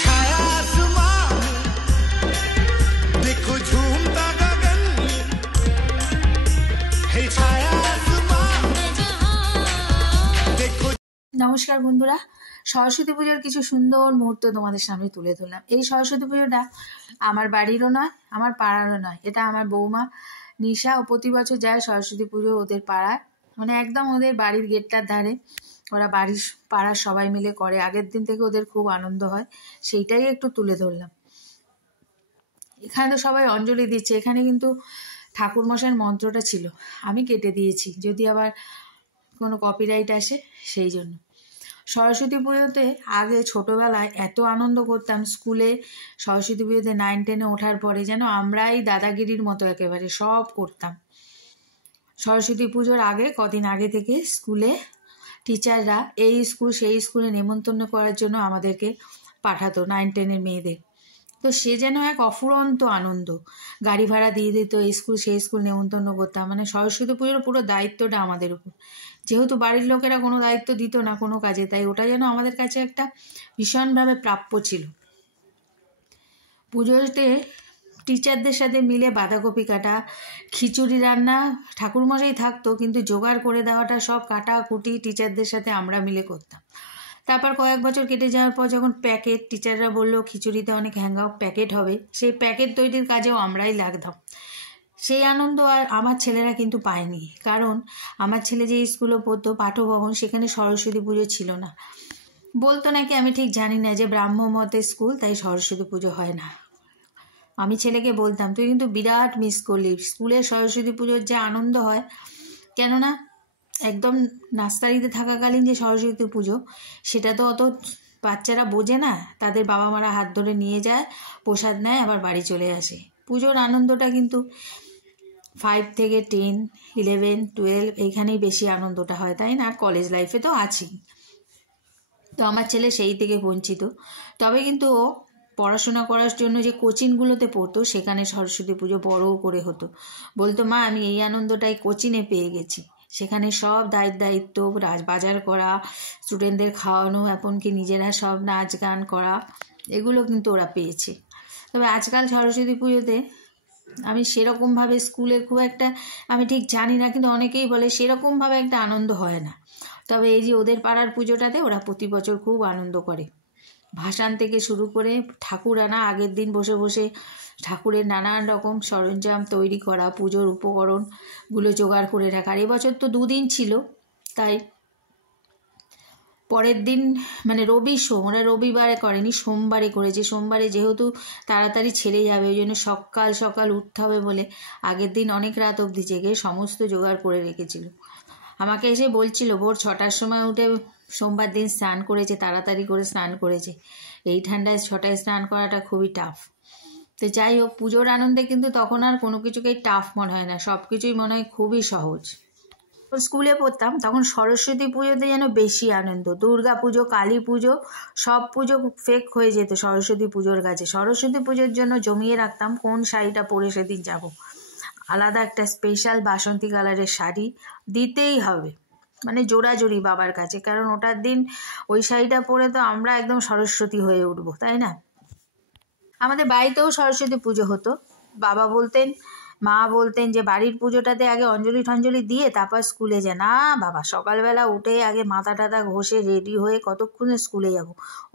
छाया आसमान देखो झूमता गगन हे छाया आसमान देखो। নমস্কার বন্ধুরা, সরস্বতী পুজোর কিছু সুন্দর মুহূর্ত তোমাদের সামনে তুলে ধরলাম। এই সরস্বতী পুজোটা আমার বাড়িরও নয়, আমার পাড়ারও নয়, এটা আমার বৌমা নিশা ও প্রতি বছর যায় সরস্বতী পুজো ওদের পাড়ায়, মানে একদম ওদের বাড়ির গেটটার ধারে। ওরা বাড়ির পাড়ার সবাই মিলে করে, আগের দিন থেকে ওদের খুব আনন্দ হয়, সেইটাই একটু তুলে ধরলাম। এখানে তো সবাই অঞ্জলি দিচ্ছে, এখানে কিন্তু ঠাকুরমশাইয়ের মন্ত্রটা ছিল, আমি কেটে দিয়েছি যদি আবার কোনো কপিরাইট আসে সেই জন্য। সরস্বতী পুজোতে আগে ছোটোবেলায় এত আনন্দ করতাম স্কুলে, সরস্বতী পুজোতে 9-10-এ ওঠার পরে যেন আমরাই দাদাগিরির মতো একেবারে সব করতাম। সরস্বতী পুজোর আগে কদিন আগে থেকে স্কুলে টিচাররা এই স্কুল সেই স্কুলে নেমন্তন্ন করার জন্য আমাদেরকে পাঠাতো 9-10-এর মেয়েদের। তো সে যেন এক অফুরন্ত আনন্দ, গাড়ি ভাড়া দিয়ে দিত, এই স্কুল সেই স্কুল নেমন্তন্ন করতাম। মানে সরস্বতী পুজোর পুরো দায়িত্বটা আমাদের উপর, যেহেতু বাড়ির লোকেরা কোনো দায়িত্ব দিত না কোনো কাজে, তাই ওটা যেন আমাদের কাছে একটা ভীষণভাবে প্রাপ্য ছিল। পুজোতে টিচারদের সাথে মিলে বাঁধাকপি কাটা, খিচুড়ি রান্না, ঠাকুরমশাই থাকতো কিন্তু জোগাড় করে দেওয়াটা সব কাটাকুটি টিচারদের সাথে আমরা মিলে করতাম। তারপর কয়েক বছর কেটে যাওয়ার পর যখন প্যাকেট, টিচাররা বললো খিচুড়িতে অনেক হ্যাংআউট প্যাকেট হবে, সেই প্যাকেট তৈরির কাজেও আমরাই লাগতাম। সেই আনন্দ আর আমার ছেলেরা কিন্তু পায়নি, কারণ আমার ছেলে যে স্কুলে পড়তো পাঠভবন, সেখানে সরস্বতী পুজো ছিল না। বলতো নাকি, আমি ঠিক জানি না, যে ব্রাহ্ম মতের স্কুল, তাই সরস্বতী পুজো হয় না। আমি ছেলেকে বলতাম, তুই কিন্তু বিরাট মিস করলি স্কুলের সরস্বতী পুজোর যে আনন্দ হয়। কেননা একদম নার্সারিতে থাকাকালীন যে সরস্বতী পুজো, সেটা তো অত বাচ্চারা বোঝে না, তাদের বাবা মারা হাত ধরে নিয়ে যায়, প্রসাদ নেয়, আবার বাড়ি চলে আসে। পুজোর আনন্দটা কিন্তু 5 থেকে 10, 11, 12 এইখানেই বেশি আনন্দটা হয়, তাই না? কলেজ লাইফে তো আছেই। তো আমার ছেলে সেই থেকে বঞ্চিত। তবে কিন্তু ও পড়াশোনা করার জন্য যে কোচিংগুলোতে পড়তো, সেখানে সরস্বতী পুজো বড় করে হতো। বলতো, মা আমি এই আনন্দটাই কোচিংয়ে পেয়ে গেছি। সেখানে সব দায়িত্ব, বাজার করা, স্টুডেন্টদের খাওয়ানো, এমনকি নিজেরা সব নাচ গান করা, এগুলো কিন্তু ওরা পেয়েছে। তবে আজকাল সরস্বতী পুজোতে আমি সেরকমভাবে স্কুলে খুব একটা, আমি ঠিক জানি না, কিন্তু অনেকেই বলে সেরকমভাবে একটা আনন্দ হয় না। তবে এই যে ওদের পাড়ার পুজোটাতে ওরা প্রতি বছর খুব আনন্দ করে। ভাসান থেকে শুরু করে ঠাকুর আনা, আগের দিন বসে বসে ঠাকুরের নানান রকম সরঞ্জাম তৈরি করা, পুজোর উপকরণগুলো জোগাড় করে রাখা। এবছর তো 2 দিন ছিল, তাই পরের দিন মানে ওরা রবিবারে করেনি, সোমবারে করেছে। সোমবারে যেহেতু তাড়াতাড়ি ছেড়ে যাবে, ওই জন্য সকাল সকাল উঠতে হবে বলে আগের দিন অনেক রাত অবধি জেগে সমস্ত জোগাড় করে রেখেছিল। আমাকে এসে বলছিল ভোর 6টার সময় উঠে সোমবার দিন স্নান করেছে, তাড়াতাড়ি করে স্নান করেছে। এই ঠান্ডায় 6টায় স্নান করাটা খুবই টাফ। তো যাই হোক, পুজোর আনন্দে কিন্তু তখন আর কোনো কিছুকেই টাফ মনে হয় না, সব কিছুই মনে হয় খুবই সহজ। স্কুলে পড়তাম তখন সরস্বতী পুজোতে যেন বেশি আনন্দ। দুর্গা পুজো, কালী পুজো, সব পুজো ফেক হয়ে যেত সরস্বতী পুজোর কাছে। সরস্বতী পুজোর জন্য জমিয়ে রাখতাম কোন শাড়িটা পরে সেদিন যাব। আলাদা একটা স্পেশাল বাসন্তী কালারের শাড়ি দিতেই হবে, মানে জোড়াজোড়ি বাবার কাছে, কারণ ওটার দিন ওই শাড়িটা পরে তো আমরা একদম সরস্বতী হয়ে উঠবো, তাই না? আমাদের বাড়িতেও সরস্বতী পুজো হতো। মা বলতেন যে বাড়ির পুজোটাতে আগে অঞ্জলি টঞ্জলি দিয়ে তারপর স্কুলে যা। না বাবা, সকালবেলা উঠে আগে মাথা টাথা ঘষে রেডি হয়ে কতক্ষণে স্কুলে যাব,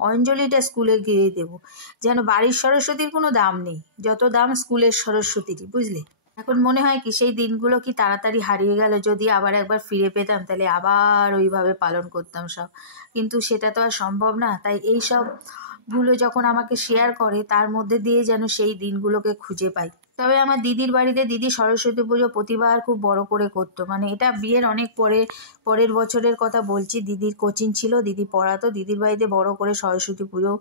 অঞ্জলিটা স্কুলে গিয়ে দেবো। যেন বাড়ির সরস্বতীর কোনো দাম নেই, যত দাম স্কুলের সরস্বতীরই, বুঝলে? এখন মনে হয় কি সেই দিনগুলো কি তাড়াতাড়ি হারিয়ে গেল, যদি আবার একবার ফিরে পেতাম তাহলে আবার ওইভাবে পালন করতাম সব, কিন্তু সেটা তো আর সম্ভব না। তাই এই সবগুলো যখন আমাকে শেয়ার করে, তার মধ্যে দিয়ে যেন সেই দিনগুলোকে খুঁজে পাই। তবে আমার দিদির বাড়িতে দিদি সরস্বতী পুজো প্রতিবার খুব বড় করে করতো, মানে এটা বিয়ের অনেক পরের বছরের কথা বলছি। দিদির কোচিং ছিল, দিদি পড়াতো, দিদির বাড়িতে বড় করে সরস্বতী পুজো,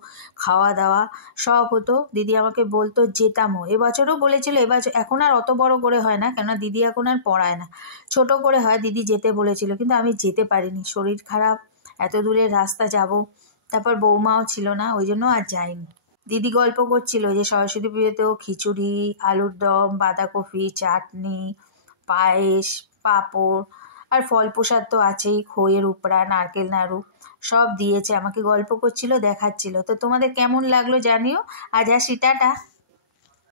খাওয়া দাওয়া সব হতো। দিদি আমাকে বলতো, যেতামও। এবছরও বলেছিল, এবছর এখন আর অত বড় করে হয় না, কেননা দিদি এখন আর পড়ায় না, ছোট করে হয়। দিদি যেতে বলেছিল, কিন্তু আমি যেতে পারিনি, শরীর খারাপ, এত দূরের রাস্তা যাব, তারপর বৌমাও ছিল না, ওই জন্য আর যাইনি। দিদি গল্প করছিল যে সরস্বতী পুজোতেও খিচুড়ি, আলুর দম, বাঁধাকপি চাটনি, পায়েস, পাঁপড় আর ফল প্রসাদ তো আছেই, খইয়ের উপরা, নারকেল নাড়ু সব দিয়েছে, আমাকে গল্প করছিল, দেখাচ্ছিল। তো তোমাদের কেমন লাগলো জানিও। আজ আসি, টাটা।